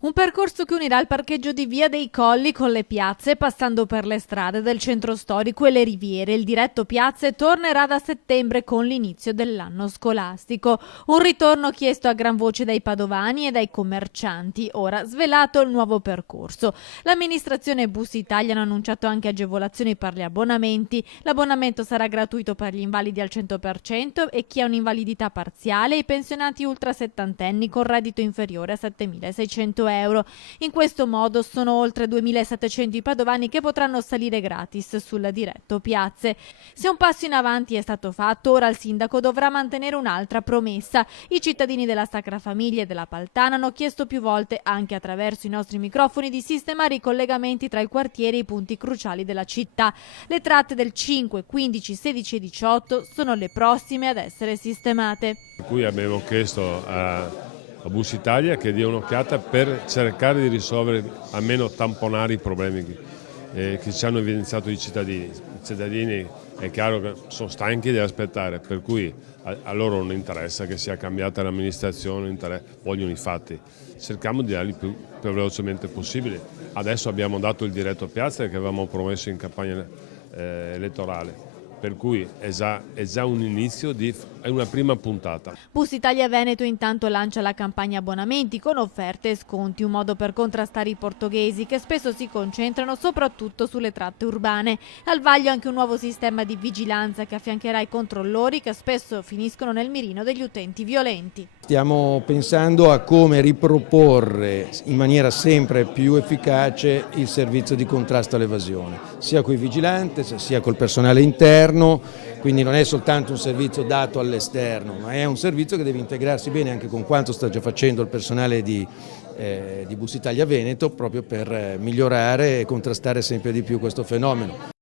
Un percorso che unirà il parcheggio di Via dei Colli con le piazze, passando per le strade del centro storico e le riviere. Il diretto piazze tornerà da settembre con l'inizio dell'anno scolastico. Un ritorno chiesto a gran voce dai padovani e dai commercianti. Ora svelato il nuovo percorso. L'amministrazione e Bus Italia hanno annunciato anche agevolazioni per gli abbonamenti. L'abbonamento sarà gratuito per gli invalidi al 100% e chi ha un'invalidità parziale e i pensionati ultra settantenni con reddito inferiore a 7.600 euro. In questo modo sono oltre 2.700 i padovani che potranno salire gratis sul diretto piazze. Se un passo in avanti è stato fatto, ora il sindaco dovrà mantenere un'altra promessa. I cittadini della Sacra Famiglia e della Paltana hanno chiesto più volte, anche attraverso i nostri microfoni, di sistemare i collegamenti tra il quartiere e i punti cruciali della città. Le tratte del 5, 15, 16 e 18 sono le prossime ad essere sistemate. Per cui abbiamo chiesto a Bus Italia che dia un'occhiata per cercare di risolvere, almeno tamponare i problemi che ci hanno evidenziato i cittadini. I cittadini è chiaro che sono stanchi di aspettare, per cui a loro non interessa che sia cambiata l'amministrazione, vogliono i fatti. Cerchiamo di darli più velocemente possibile. Adesso abbiamo dato il diretto a piazza che avevamo promesso in campagna elettorale. Per cui è già un inizio, è una prima puntata. Bus Italia Veneto intanto lancia la campagna abbonamenti con offerte e sconti, un modo per contrastare i portoghesi che spesso si concentrano soprattutto sulle tratte urbane. Al vaglio anche un nuovo sistema di vigilanza che affiancherà i controllori che spesso finiscono nel mirino degli utenti violenti. Stiamo pensando a come riproporre in maniera sempre più efficace il servizio di contrasto all'evasione, sia con i vigilanti sia col personale interno, quindi non è soltanto un servizio dato all'esterno, ma è un servizio che deve integrarsi bene anche con quanto sta già facendo il personale di Bus Italia Veneto proprio per migliorare e contrastare sempre di più questo fenomeno.